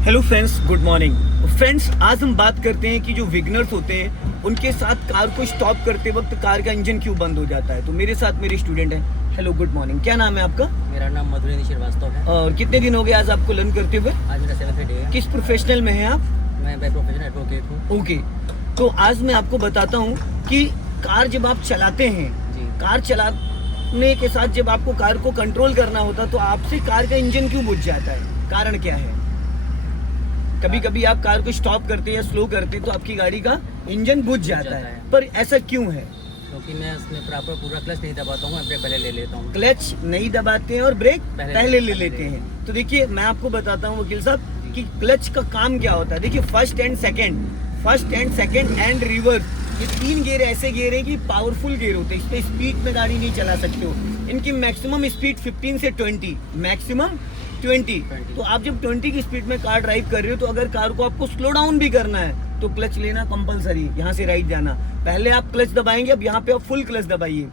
Hello friends, good morning friends. आज हम बात करते हैं कि जो विगनर्स होते हैं उनके साथ कार को स्टॉप करते वक्त कार का इंजन क्यों बंद हो जाता है। तो मेरे साथ मेरे स्टूडेंट हैं। Hello, good morning. क्या नाम है आपका? मेरा नाम मधुरेंद्र श्रीवास्तव है। और कितने दिन हो गए आज आपको लर्न करते हुए? आज मेरा 7th डे है। किस प्रोफेशनल में हैं आप? मैं बाय प्रोफेशन एडवोकेट हूँ। ओके, तो आज मैं आपको बताता हूँ कि कार जब आप चलाते हैं, कार चलाने के साथ जब आपको कार को कंट्रोल करना होता तो आपसे कार का इंजन क्यों बुझ जाता है? कारण क्या है? कभी कभी आप कार को स्टॉप करते या स्लो करते तो आपकी गाड़ी का इंजन बुझ जाता है, पर ऐसा क्यों है? क्योंकि मैं उसमें प्रॉपर पूरा क्लच नहीं दबाता हूँ, मैं ब्रेक पहले ले लेता हूँ। क्लच नहीं दबाते हैं और ब्रेक पहले ले लेते हैं। तो देखिए, मैं आपको बताता हूँ वकील साहब कि क्लच का काम क्या होता है। देखिए, first and second and reverse, ये 3 गियर ऐसे गियर हैं कि पावरफुल गियर होते हैं। इस पे स्पीड में गाड़ी नहीं चला सकते हो। इनकी मैक्सिमम स्पीड 15 से 20, मैक्सिमम 20। तो आप जब 20 की स्पीड में कार ड्राइव कर रहे हो तो अगर कार को आपको स्लो डाउन भी करना है तो क्लच लेना कंपलसरी। यहाँ से राइट जाना, पहले आप क्लच दबाएंगे, अब यहाँ पे आप फुल क्लच दबाइए,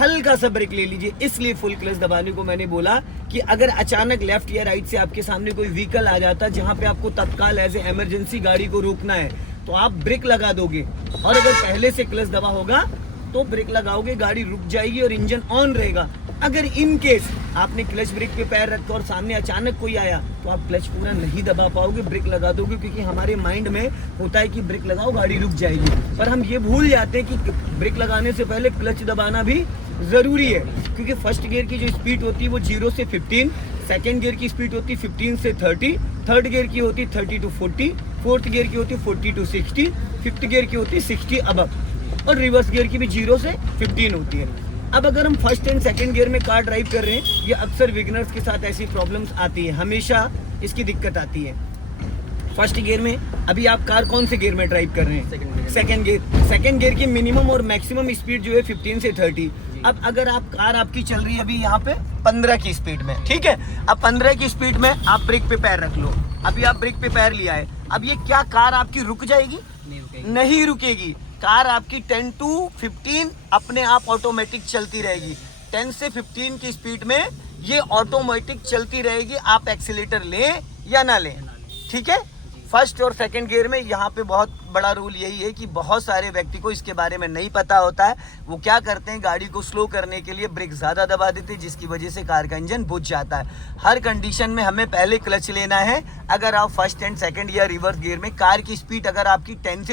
हल्का सा ब्रेक ले लीजिए। इसलिए फुल क्लच दबाने को मैंने बोला कि अगर अचानक लेफ्ट या राइट से आपके सामने कोई व्हीकल आ जाता जहाँ पे आपको तत्काल एज ए इमरजेंसी गाड़ी को रोकना है तो आप ब्रेक लगा दोगे, और अगर पहले से क्लच दबा होगा तो ब्रेक लगाओगे, गाड़ी रुक जाएगी और इंजन ऑन रहेगा। अगर इन केस आपने क्लच ब्रेक पे पैर रखा और सामने अचानक कोई आया तो आप क्लच पूरा नहीं दबा पाओगे, ब्रेक लगा दोगे, क्योंकि हमारे माइंड में होता है कि ब्रेक लगाओ गाड़ी रुक जाएगी, पर हम ये भूल जाते हैं कि ब्रेक लगाने से पहले क्लच दबाना भी जरूरी है। क्योंकि फर्स्ट गियर की जो स्पीड होती है वो 0 से 15, सेकेंड गियर की स्पीड होती है 15 से 30, थर्ड गियर की होती है 30 to 40, फोर्थ गियर की होती है 40 to 60, फिफ्थ गियर की होती है 60 अबव, और रिवर्स गियर की भी 0 से 15 होती है। अब अगर हम फर्स्ट एंड सेकंड गियर में कार ड्राइव कर रहे हैं, ये अक्सर विगनर्स के साथ ऐसी प्रॉब्लम्स आती है, हमेशा इसकी दिक्कत आती है। फर्स्ट गियर में अभी आप कार कौन से गियर में ड्राइव कर रहे हैं? सेकंड गियर की मिनिमम और मैक्सिमम स्पीड जो है 15 से 30। अब अगर आप कार आपकी चल रही है अभी यहाँ पे 15 की स्पीड में, ठीक है, अब 15 की स्पीड में आप ब्रेक पे पैर रख लो। अभी आप ब्रेक पे पैर लिया है, अब ये क्या कार आपकी रुक जाएगी? नहीं रुकेगी। कार आपकी 10 to 15 अपने आप ऑटोमेटिक चलती रहेगी। 10 से 15 की स्पीड में ये ऑटोमेटिक चलती रहेगी, आप एक्सीलेटर लें या ना लें, ठीक है। फर्स्ट और सेकंड गियर में यहाँ पे बहुत बड़ा रूल यही है कि बहुत सारे व्यक्ति को इसके बारे में नहीं पता होता है। वो क्या करते हैं, गाड़ी को स्लो करने के लिए ब्रेक ज़्यादा दबा देते हैं, जिसकी वजह से कार का इंजन बुझ जाता है। हर कंडीशन में हमें पहले क्लच लेना है। अगर आप फर्स्ट एंड सेकंड या रिवर्स गियर में, कार की स्पीड अगर आपकी 10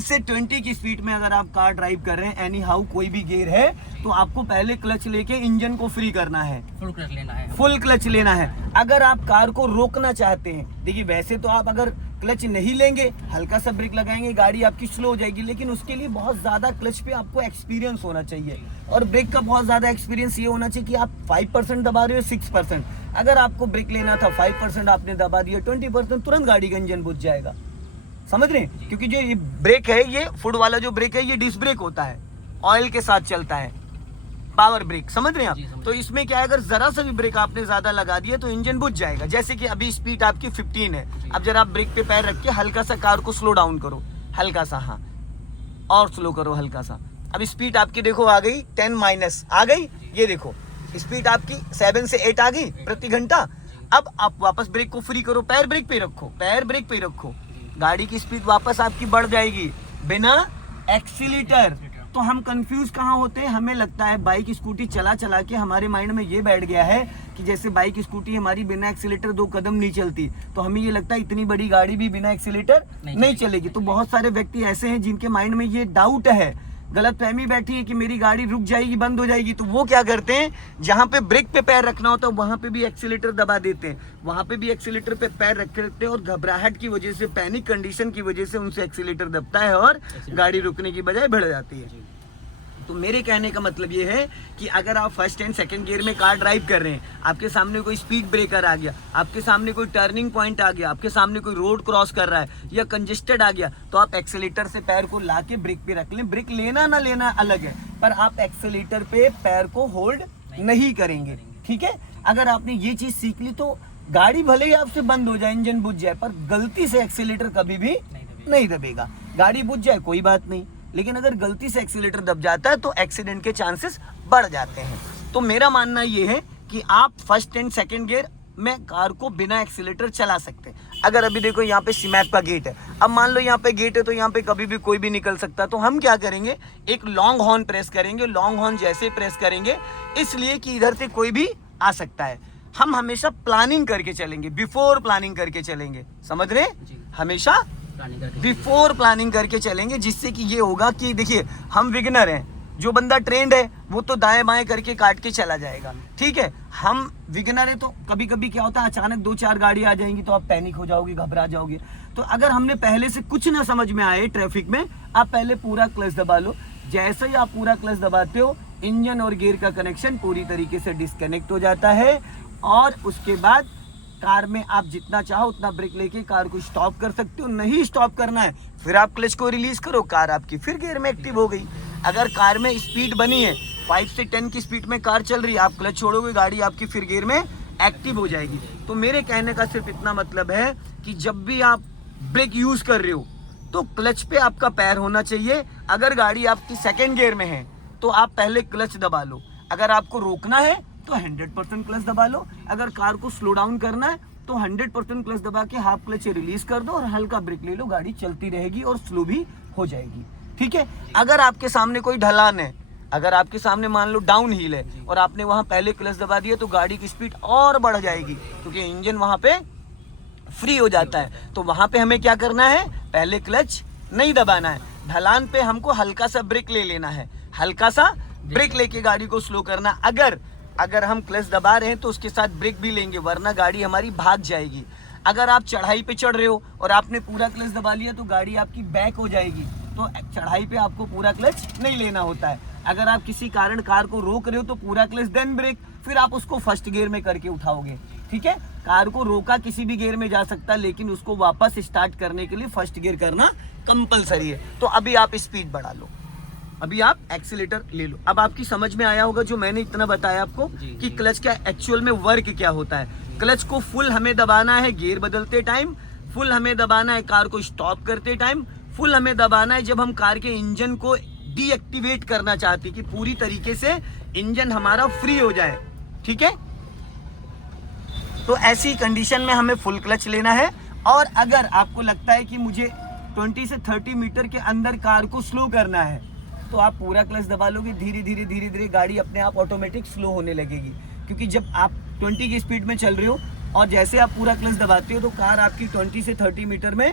से 20 की स्पीड में अगर आप कार ड्राइव कर रहे हैं, एनी हाउ कोई भी गियर है, तो आपको पहले क्लच लेके इंजन को फ्री करना है, फुल क्लच लेना है। अगर आप कार को रोकना चाहते हैं, देखिए वैसे तो आप अगर क्लच नहीं लेंगे, हल्का सा ब्रेक लगाएंगे, गाड़ी आपकी स्लो हो जाएगी, लेकिन उसके लिए बहुत ज्यादा क्लच पे आपको एक्सपीरियंस होना चाहिए, और ब्रेक का बहुत ज्यादा एक्सपीरियंस ये होना चाहिए कि आप 5% दबा रहे हो, 6%। अगर आपको ब्रेक लेना था 5% आपने दबा दिया, 20% तुरंत गाड़ी का इंजन बुझ जाएगा। समझ रहे हैं? क्योंकि जो ये ब्रेक है, ये फुट वाला जो ब्रेक है, ये डिस्क ब्रेक होता है, ऑयल के साथ चलता है, पावर ब्रेक। समझ रहे हैं आप? तो इसमें क्या है, अगर जरा सा भी ब्रेक आपने ज्यादा लगा दिया तो इंजन बुझ जाएगा। जैसे कि अभी स्पीड आपकी 15 है, अब जरा आप ब्रेक पे पैर रख के हल्का सा कार को स्लो डाउन करो, हल्का सा, हाँ, और स्लो करो हल्का सा। अब स्पीड आपकी देखो आ गई 10- आ गई, ये देखो स्पीड आपकी 7 से 8 आ गई प्रति घंटा। अब आप वापस ब्रेक को फ्री करो, पैर ब्रेक पे रखो, गाड़ी की स्पीड वापस आपकी बढ़ जाएगी बिना एक्सीलेटर। तो हम कंफ्यूज कहाँ होते हैं, हमें लगता है बाइक स्कूटी चला के हमारे माइंड में ये बैठ गया है कि जैसे बाइक स्कूटी हमारी बिना एक्सीलेटर 2 कदम नहीं चलती, तो हमें ये लगता है इतनी बड़ी गाड़ी भी बिना एक्सीलेटर नहीं चलेगी। तो बहुत सारे व्यक्ति ऐसे हैं जिनके माइंड में ये डाउट है, गलतफहमी बैठी है कि मेरी गाड़ी रुक जाएगी, बंद हो जाएगी। तो वो क्या करते हैं, जहाँ पे ब्रेक पे पैर रखना होता है वहां पे भी एक्सीलेटर दबा देते हैं, वहां पे भी एक्सीलेटर पे पैर रखते हैं, और घबराहट की वजह से, पैनिक कंडीशन की वजह से उनसे एक्सीलेटर दबता है और गाड़ी रुकने की बजाय बढ़ जाती है। तो मेरे कहने का मतलब ये है कि अगर आप फर्स्ट एंड सेकंड गियर में कार ड्राइव कर रहे हैं, आपके सामने कोई स्पीड ब्रेकर आ गया, आपके सामने कोई टर्निंग पॉइंट आ गया, आपके सामने कोई रोड क्रॉस कर रहा है या कंजेस्टेड आ गया, तो आप एक्सीलेटर से पैर को लाके ब्रेक पे रख लें। ब्रेक लेना ना लेना अलग है, पर आप एक्सीलेटर पे पैर को होल्ड नहीं करेंगे, ठीक है। अगर आपने ये चीज सीख ली तो गाड़ी भले ही आपसे बंद हो जाए, इंजन बुझ जाए, पर गलती से एक्सीलेटर कभी भी नहीं दबेगा। गाड़ी बुझ जाए कोई बात नहीं, लेकिन अगर गलती से एक्सीलेटर दब जाता है तो एक्सीडेंट के चांसेस बढ़ जाते हैं। तो मेरा मानना ये है कि आप फर्स्ट एंड सेकंड गियर में कार को बिना एक्सीलेटर चला सकते हैं। अगर अभी देखो यहाँ पे सीमैप का गेट है, अब मान लो यहाँ पे गेट है तो यहाँ पे कभी भी कोई भी निकल सकता है, तो हम क्या करेंगे, एक लॉन्ग हॉर्न प्रेस करेंगे। लॉन्ग हॉर्न जैसे प्रेस करेंगे इसलिए कि इधर से कोई भी आ सकता है। हम हमेशा प्लानिंग करके चलेंगे, बिफोर प्लानिंग करके चलेंगे, समझ रहे, हमेशा बिफोर प्लानिंग करके चलेंगे, जिससे कि ये होगा कि देखिए हम बिगिनर हैं, जो बंदा ट्रेंड है वो तो दाएं बाएं करके काट के चला जाएगा, ठीक है। हम बिगिनर है तो कभी कभी क्या होता है, अचानक 2-4 गाड़ी आ जाएंगी तो आप पैनिक हो जाओगे, घबरा जाओगे। तो अगर हमने पहले से कुछ ना समझ में आए ट्रैफिक में, आप पहले पूरा क्लच दबा लो। जैसे ही आप पूरा क्लच दबाते हो, इंजन और गियर का कनेक्शन पूरी तरीके से डिस्कनेक्ट हो जाता है, और उसके बाद कार में आप जितना चाहो उतना ब्रेक लेके कार को स्टॉप कर सकते हो। नहीं स्टॉप करना है, फिर आप क्लच को रिलीज करो, कार आपकी फिर गियर में एक्टिव हो गई। अगर कार में स्पीड बनी है, 5 से 10 की स्पीड में कार चल रही है, आप क्लच छोड़ोगे, गाड़ी आपकी फिर गियर में एक्टिव हो जाएगी। तो मेरे कहने का सिर्फ इतना मतलब है कि जब भी आप ब्रेक यूज कर रहे हो तो क्लच पे आपका पैर होना चाहिए। अगर गाड़ी आपकी सेकेंड गियर में है तो आप पहले क्लच दबा लो। अगर आपको रोकना है तो 100% क्लच दबा लो। अगर कार को स्लो डाउन करना है तो 100% क्लच दबा के हाफ क्लच रिलीज कर दो और हल्का ब्रेक ले लो, गाड़ी चलती रहेगी और स्लो भी हो जाएगी, ठीक है। अगर आपके सामने कोई ढलान है, अगर आपके सामने मान लो डाउन हिल है और आपने वहां पहले क्लच दबा दिया तो गाड़ी की स्पीड और बढ़ जाएगी, क्योंकि इंजन वहां पे फ्री हो जाता है। तो वहां पे हमें क्या करना है, पहले क्लच नहीं दबाना है। ढलान पे हमको हल्का सा ब्रेक ले लेना है, हल्का सा ब्रेक लेके गाड़ी को स्लो करना। अगर हम क्लच दबा रहे हैं तो उसके साथ ब्रेक भी लेंगे, वरना गाड़ी हमारी भाग जाएगी। अगर आप चढ़ाई पे चढ़ रहे हो और आपने पूरा क्लच दबा लिया तो गाड़ी आपकी बैक हो जाएगी। तो चढ़ाई पे आपको पूरा क्लच नहीं लेना होता है। अगर आप किसी कारण कार को रोक रहे हो तो पूरा क्लच देन ब्रेक, फिर आप उसको फर्स्ट गियर में करके उठाओगे, ठीक है। कार को रोका किसी भी गियर में जा सकता है, लेकिन उसको वापस स्टार्ट करने के लिए फर्स्ट गियर करना कंपलसरी है। तो अभी आप स्पीड बढ़ा लो, अभी आप एक्सीलेटर ले लो। अब आपकी समझ में आया होगा जो मैंने इतना बताया आपको कि क्लच का एक्चुअल में वर्क क्या होता है। क्लच को फुल हमें दबाना है गियर बदलते टाइम, फुल हमें दबाना है कार को स्टॉप करते टाइम, फुल हमें दबाना है जब हम कार के इंजन को डीएक्टिवेट करना चाहते कि पूरी तरीके से इंजन हमारा फ्री हो जाए, ठीक है। तो ऐसी कंडीशन में हमें फुल क्लच लेना है। और अगर आपको लगता है कि मुझे 20 से 30 मीटर के अंदर कार को स्लो करना है तो आप पूरा क्लच दबा लोगे, धीरे धीरे गाड़ी अपने आप ऑटोमेटिक स्लो होने लगेगी। क्योंकि जब आप 20 की स्पीड में चल रहे हो और जैसे आप पूरा क्लच दबाते हो तो कार आपकी 20 से 30 मीटर में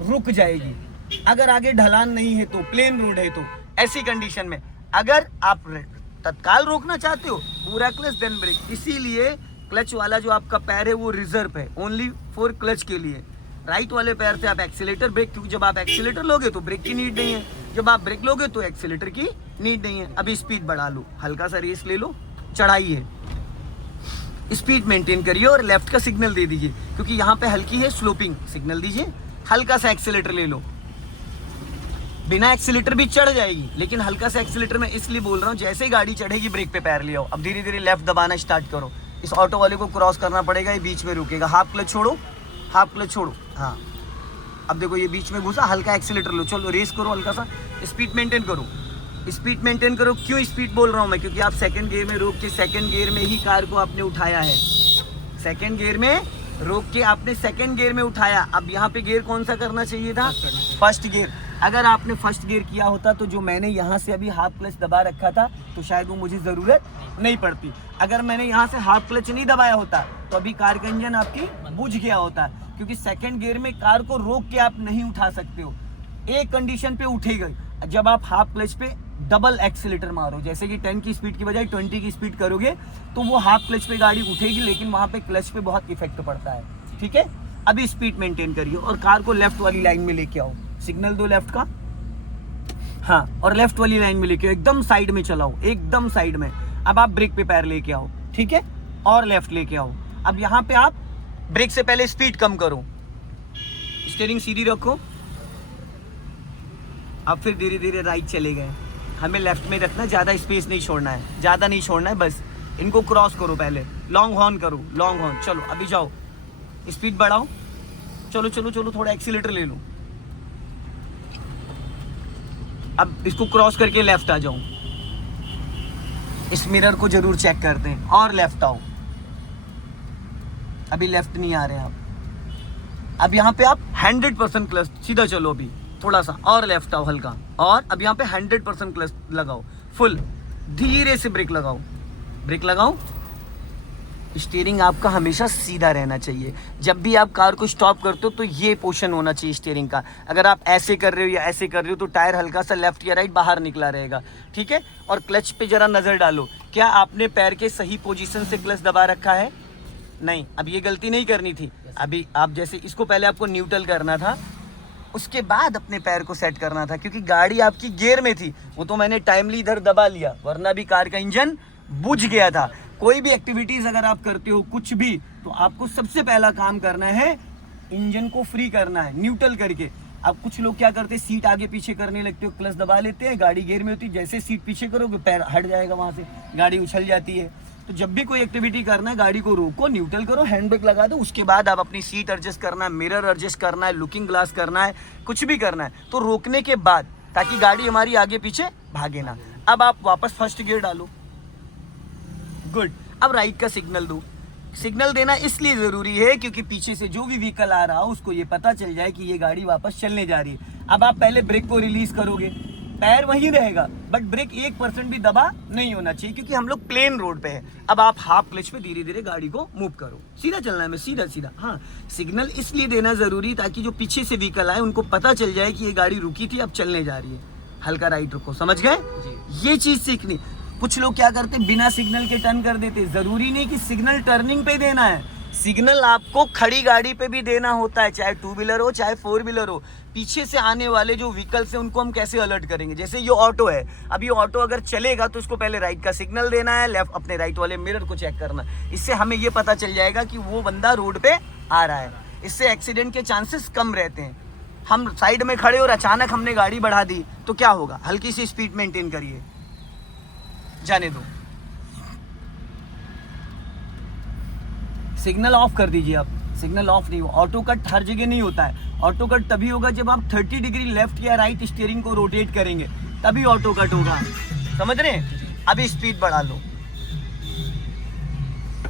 रुक जाएगी। अगर आगे ढलान नहीं है तो, प्लेन रोड है तो, ऐसी कंडीशन में अगर आप तत्काल रोकना चाहते हो पूरा क्लच देन ब्रेक। इसीलिए क्लच वाला जो आपका पैर है वो रिजर्व है, ओनली फॉर क्लच के लिए। राइट वाले पैर से आप एक्सीलेटर ब्रेक, क्योंकि जब आप एक्सीलेटर लोगे तो ब्रेक की नीड नहीं है, जब आप ब्रेक लोगे तो एक्सीलेटर की नीड नहीं है। अभी स्पीड बढ़ा लो, हल्का सा रेस ले लो, चढ़ाई है, स्पीड मेंटेन करिए और लेफ्ट का सिग्नल दे दीजिए, क्योंकि यहाँ पे हल्की है स्लोपिंग, सिग्नल दीजिए, हल्का सा एक्सीलेटर ले लो। बिना एक्सीलेटर भी चढ़ जाएगी, लेकिन हल्का सा एक्सीलेटर में इसलिए बोल रहा हूँ, जैसे ही गाड़ी चढ़ेगी ब्रेक पे पैर ले आओ। अब धीरे धीरे लेफ्ट दबाना स्टार्ट करो। इस ऑटो वाले को क्रॉस करना पड़ेगा, ये बीच में रुकेगा, हाफ क्लच छोड़ो, हाफ क्लच छोड़ो, हाँ। अब देखो ये बीच में घुसा, हल्का एक्सीलेटर लो, चलो रेस करो, हल्का सा स्पीड मेंटेन करो, स्पीड मेंटेन करो। क्यों स्पीड बोल रहा हूँ मैं, क्योंकि आप सेकंड गियर में रोक के सेकंड गियर में ही कार को आपने उठाया है, सेकंड गियर में रोक के आपने सेकंड गियर में उठाया। अब यहाँ पे गियर कौन सा करना चाहिए था, फर्स्ट गियर। अगर आपने फर्स्ट गियर किया होता तो जो मैंने यहाँ से अभी हाफ क्लच दबा रखा था तो शायद वो मुझे ज़रूरत नहीं पड़ती। अगर मैंने यहाँ से हाफ क्लच नहीं दबाया होता तो अभी कार का इंजन आपकी बुझ गया होता, क्योंकि सेकंड गियर में कार को रोक के आप नहीं उठा सकते हो। एक कंडीशन पे उठेगा, जब आप हाफ क्लच पे डबल एक्सीलेटर मारो, जैसे कि 10 की स्पीड की बजाय 20 की स्पीड करोगे तो वो हाफ क्लच पे गाड़ी उठेगी, लेकिन वहाँ पे क्लच पे बहुत इफेक्ट पड़ता है, ठीक है। अभी स्पीड मेंटेन करिए और कार को लेफ्ट वाली लाइन में लेके आओ, सिग्नल दो लेफ्ट का, हाँ, और लेफ्ट वाली लाइन में लेके आओ, एकदम साइड में चलाओ, एकदम साइड में। अब आप ब्रेक पे पैर लेके आओ, ठीक है, और लेफ्ट लेके आओ। अब यहाँ पे आप ब्रेक से पहले स्पीड कम करो, स्टीयरिंग सीधी रखो, अब फिर धीरे धीरे राइट चले गए। हमें लेफ्ट में रखना, ज़्यादा स्पेस नहीं छोड़ना है, ज़्यादा नहीं छोड़ना है, बस इनको क्रॉस करो, पहले लॉन्ग हॉर्न करो, लॉन्ग हॉर्न। चलो अभी जाओ, स्पीड बढ़ाओ, चलो चलो चलो, थोड़ा एक्सीलेटर ले लो। अब इसको क्रॉस करके लेफ्ट आ जाओ, इस मिरर को जरूर चेक करते हैं, और लेफ्ट आओ, अभी लेफ्ट नहीं आ रहे हैं आप। अब यहाँ पे आप 100% क्लच, सीधा चलो अभी थोड़ा सा और लेफ्ट आओ हल्का, और अब यहाँ पे 100% क्लच लगाओ, फुल धीरे से ब्रेक लगाओ, ब्रेक लगाओ। स्टीयरिंग आपका हमेशा सीधा रहना चाहिए। जब भी आप कार को स्टॉप करते हो तो ये पोर्शन होना चाहिए स्टीयरिंग का। अगर आप ऐसे कर रहे हो या ऐसे कर रहे हो तो टायर हल्का सा लेफ्ट या राइट बाहर निकला रहेगा, ठीक है। और क्लच पे जरा नज़र डालो, क्या आपने पैर के सही पोजीशन से क्लच दबा रखा है? नहीं। अब ये गलती नहीं करनी थी। अभी आप जैसे इसको पहले आपको न्यूट्रल करना था, उसके बाद अपने पैर को सेट करना था, क्योंकि गाड़ी आपकी गियर में थी। वो तो मैंने टाइमली इधर दबा लिया, वरना भी कार का इंजन बुझ गया था। कोई भी एक्टिविटीज़ अगर आप करते हो कुछ भी, तो आपको सबसे पहला काम करना है इंजन को फ्री करना है न्यूट्रल करके। अब कुछ लोग क्या करते हैं, सीट आगे पीछे करने लगते हो, क्लच दबा लेते हैं, गाड़ी गियर में होती है, जैसे सीट पीछे करोगे पैर हट जाएगा, वहाँ से गाड़ी उछल जाती है। तो जब भी कोई एक्टिविटी करना है, गाड़ी को रोको, न्यूट्रल करो, हैंड ब्रेक लगा दो, उसके बाद आप अपनी सीट एडजस्ट करना है, मिरर एडजस्ट करना है, लुकिंग ग्लास करना है, कुछ भी करना है तो रोकने के बाद, ताकि गाड़ी हमारी आगे पीछे भागे ना। अब आप वापस फर्स्ट गियर डालो, गुड। अब राइट का सिग्नल दो। सिग्नल देना इसलिए ज़रूरी है क्योंकि पीछे से जो भी व्हीकल आ रहा हो उसको ये पता चल जाए कि ये गाड़ी वापस चलने जा रही है। अब आप पहले ब्रेक को रिलीज करोगे, पैर वहीं रहेगा बट ब्रेक 1% भी दबा नहीं होना चाहिए, क्योंकि हम लोग प्लेन रोड पे है। अब आप हाफ क्लच पे धीरे धीरे गाड़ी को मूव करो, सीधा चलना है, मैं सीधा सीधा। हाँ, सिग्नल इसलिए देना ज़रूरी ताकि जो पीछे से व्हीकल आए उनको पता चल जाए कि ये गाड़ी रुकी थी, अब चलने जा रही है, हल्का राइट रुको, समझ गए? ये चीज़ सीखनी। कुछ लोग क्या करते हैं, बिना सिग्नल के टर्न कर देते। जरूरी नहीं कि सिग्नल टर्निंग पे देना है, सिग्नल आपको खड़ी गाड़ी पे भी देना होता है, चाहे 2 व्हीलर हो चाहे 4 व्हीलर हो। पीछे से आने वाले जो व्हीकल्स हैं उनको हम कैसे अलर्ट करेंगे? जैसे ये ऑटो है, अब ये ऑटो अगर चलेगा तो इसको पहले राइट का सिग्नल देना है, लेफ्ट अपने राइट वाले मिरर को चेक करना है। इससे हमें ये पता चल जाएगा कि वो बंदा रोड पे आ रहा है। इससे एक्सीडेंट के चांसेस कम रहते हैं। हम साइड में खड़े और अचानक हमने गाड़ी बढ़ा दी तो क्या होगा? हल्की सी स्पीड मेंटेन करिए, जाने दो, सिग्नल ऑफ कर दीजिए। आप सिग्नल ऑफ नहीं हो, ऑटो कट हर जगह नहीं होता है। ऑटो कट तभी होगा जब आप 30 डिग्री लेफ्ट या राइट स्टीयरिंग को रोटेट करेंगे, तभी ऑटो कट होगा, समझ रहे हैं? अभी स्पीड बढ़ा लो,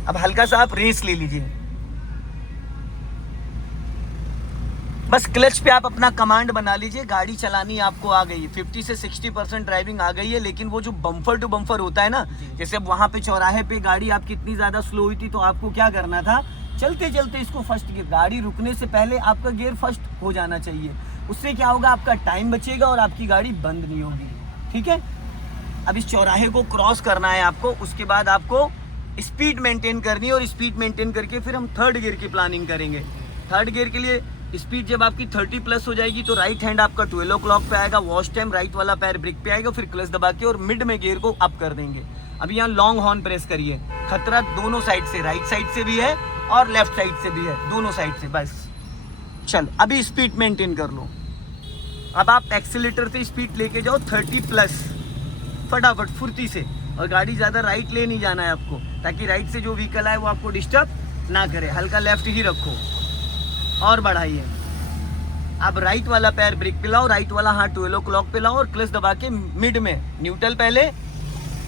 अब हल्का सा आप रेस ले लीजिए। बस क्लच पे आप अपना कमांड बना लीजिए। गाड़ी चलानी आपको आ गई है, 50 से 60% ड्राइविंग आ गई है, लेकिन वो जो बम्फर टू बम्फर होता है ना, जैसे वहाँ पे चौराहे पे गाड़ी आपकी इतनी ज़्यादा स्लो हुई थी तो आपको क्या करना था, चलते चलते इसको फर्स्ट गियर, गाड़ी रुकने से पहले आपका गियर फर्स्ट हो जाना चाहिए। उससे क्या होगा, आपका टाइम बचेगा और आपकी गाड़ी बंद नहीं होगी, ठीक है? अब इस चौराहे को क्रॉस करना है आपको, उसके बाद आपको स्पीड मेंटेन करनी है, और स्पीड मेंटेन करके फिर हम थर्ड गियर की प्लानिंग करेंगे। थर्ड गियर के लिए स्पीड जब आपकी 30 प्लस हो जाएगी तो राइट हैंड आपका 12 o'clock पे आएगा, वॉश टाइम राइट वाला पैर ब्रेक पे आएगा, फिर क्लच दबा के और मिड में गियर को अप कर देंगे। अभी यहाँ लॉन्ग हॉर्न प्रेस करिए। खतरा दोनों साइड से, राइट साइड से भी है और लेफ्ट साइड से भी है, दोनों साइड से। बस चल, अभी स्पीड मेंटेन कर लो। अब आप एक्सीलेटर से स्पीड लेके जाओ 30 प्लस, फटाफट फुर्ती से, और गाड़ी ज़्यादा राइट ले नहीं जाना है आपको, ताकि राइट से जो व्हीकल आए वो आपको डिस्टर्ब ना करे। हल्का लेफ्ट ही रखो और बढ़ाइए। अब राइट वाला पैर ब्रेक पे लाओ, राइट वाला हाथ 12 o'clock पे लाओ और क्लच दबा के मिड में, न्यूट्रल पहले,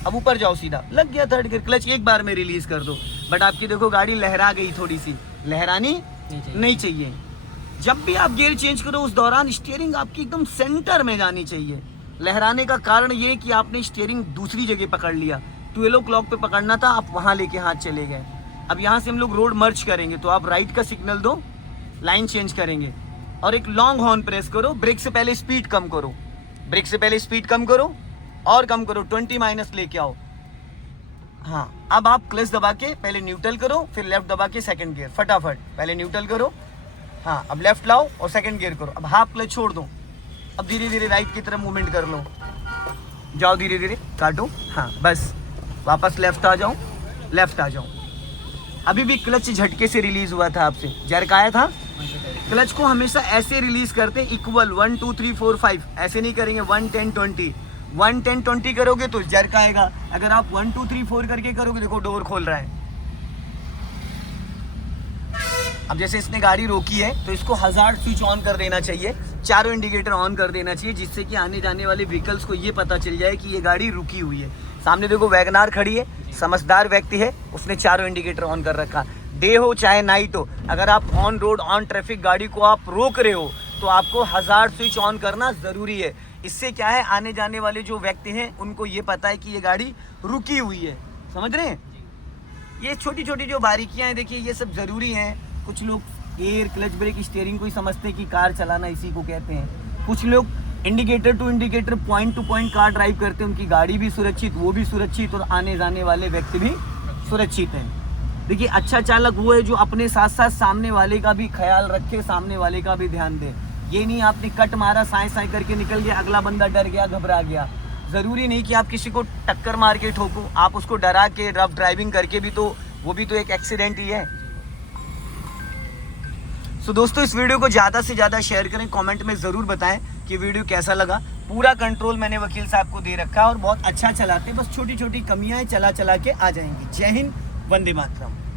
अब ऊपर जाओ, सीधा लग गया थर्ड गियर। क्लच एक बार में रिलीज कर दो। बट आपकी देखो गाड़ी लहरा गई, थोड़ी सी लहरानी नहीं चाहिए। जब भी आप गियर चेंज करो उस दौरान स्टीयरिंग आपकी एकदम सेंटर में जानी चाहिए। लहराने का कारण ये कि आपने स्टीयरिंग दूसरी जगह पकड़ लिया, 12 o'clock पे पकड़ना था, आप वहाँ लेके हाथ चले गए। अब यहाँ से हम लोग रोड मर्ज करेंगे तो आप राइट का सिग्नल दो, लाइन चेंज करेंगे और एक लॉन्ग हॉर्न प्रेस करो। ब्रेक से पहले स्पीड कम करो, ब्रेक से पहले स्पीड कम करो और कम करो, 20 माइनस लेके आओ। हाँ, अब आप क्लच दबा के पहले न्यूट्रल करो, फिर लेफ्ट दबा के सेकंड गियर, फटाफट पहले न्यूट्रल करो। हाँ, अब लेफ्ट लाओ और सेकंड गियर करो। अब हाफ क्लच छोड़ दो, अब धीरे धीरे राइट की तरफ मूवमेंट कर लो, जाओ धीरे धीरे, काटो। हाँ बस, वापस लेफ्ट आ जाओ, लेफ्ट आ जाओ। अभी भी क्लच झटके से रिलीज हुआ था, आपसे जरकाया था। क्लच को हमेशा ऐसे रिलीज करते हैं, इक्वल 1 2 3 4 5, ऐसे नहीं करेंगे 1 10 20। 1 10 20 करोगे तो जरकाएगा। अगर आप 1 2 3 4 करके करोगे, देखो डोर खोल रहा है। अब जैसे इसने गाड़ी रोकी है तो इसको हजार्ड स्विच ऑन कर देना चाहिए, चारों इंडिकेटर ऑन कर देना चाहिए, जिससे कि आने जाने वाले व्हीकल्स को ये पता चल जाए कि ये गाड़ी रुकी हुई है। सामने देखो वैगनार खड़ी है, समझदार व्यक्ति है, उसने चारों इंडिकेटर ऑन कर रखा। डे हो चाहे नाइट हो, अगर आप ऑन रोड ऑन ट्रैफिक गाड़ी को आप रोक रहे हो तो आपको हज़ार्ड स्विच ऑन करना ज़रूरी है। इससे क्या है, आने जाने वाले जो व्यक्ति हैं उनको ये पता है कि ये गाड़ी रुकी हुई है। समझ रहे हैं? ये छोटी छोटी जो बारीकियां हैं देखिए, ये सब ज़रूरी हैं। कुछ लोग एयर, क्लच, ब्रेक, स्टीयरिंग को ही समझते हैं कि कार चलाना इसी को कहते हैं। कुछ लोग indicator to indicator, point to point car drive करते हैं, उनकी गाड़ी भी सुरक्षित, वो भी सुरक्षित और आने जाने वाले व्यक्ति भी सुरक्षित हैं। देखिए, अच्छा चालक वो है जो अपने साथ साथ सामने वाले का भी ख्याल रखे, सामने वाले का भी ध्यान दे। ये नहीं आपने कट मारा, साए साए करके निकल गया, अगला बंदा डर गया, घबरा गया। ज़रूरी नहीं कि आप किसी को टक्कर मार के ठोको, आप उसको डरा के रफ ड्राइविंग करके भी तो वो भी तो एक एक्सीडेंट ही है। तो दोस्तों, इस वीडियो को ज़्यादा से ज़्यादा शेयर करें, कमेंट में ज़रूर बताएं कि वीडियो कैसा लगा। पूरा कंट्रोल मैंने वकील साहब को दे रखा है और बहुत अच्छा चलाते हैं, बस छोटी छोटी कमियां चला चला के आ जाएंगी। जय हिंद, वंदे मातरम।